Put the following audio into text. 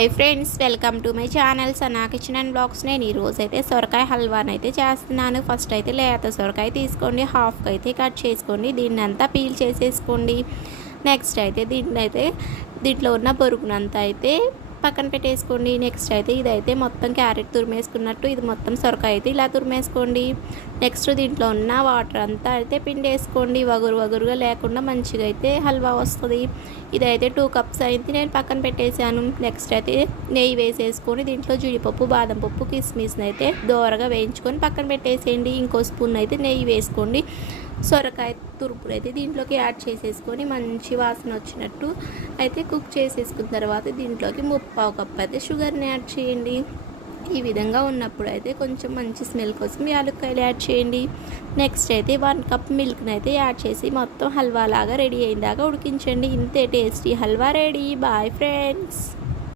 High friends, welcome to my channel Sana kitchen and blogs. నేను ఈరోజు అయితే సొరకాయ హల్వాని అయితే చేస్తున్నాను. ఫస్ట్ అయితే లేత సొరకాయ తీసుకోండి, హాఫ్కి అయితే కట్ చేసుకోండి, దీన్ని అంతా పీల్ చేసేసుకోండి. నెక్స్ట్ అయితే దీంట్లో ఉన్న బొరుగునంతా అయితే పక్కన పెట్టేసుకోండి. నెక్స్ట్ అయితే ఇదైతే మొత్తం క్యారెట్ తురిమేసుకున్నట్టు ఇది మొత్తం సొరకాయ అయితే ఇలా తురిమేసుకోండి. నెక్స్ట్ దీంట్లో ఉన్న వాటర్ అంతా అయితే పిండేసుకోండి, వగురుగా లేకుండా మంచిగా అయితే హల్వా వస్తుంది. ఇదైతే 2 కప్స్ అయితే నేను పక్కన పెట్టేశాను. నెక్స్ట్ అయితే నెయ్యి వేసేసుకొని దీంట్లో జీడిపప్పు, బాదం పప్పు, కిస్మిస్ని అయితే దోరగా వేయించుకొని పక్కన పెట్టేసేయండి. ఇంకో స్పూన్ అయితే నెయ్యి వేసుకోండి. సొరకాయ తురుపులు అయితే దీంట్లోకి యాడ్ చేసేసుకొని మంచి వాసన వచ్చినట్టు అయితే కుక్ చేసేసుకున్న తర్వాత దీంట్లోకి 3/4 కప్ అయితే షుగర్ని యాడ్ చేయండి. ఈ విధంగా ఉన్నప్పుడు అయితే కొంచెం మంచి స్మెల్ కోసం యాలక్కాయలు యాడ్ చేయండి. నెక్స్ట్ అయితే 1 కప్ మిల్క్ని అయితే యాడ్ చేసి మొత్తం హల్వా లాగా రెడీ అయ్యేదాకా ఉడికించండి. ఇంతే, tasty halwa ready. Bye friends.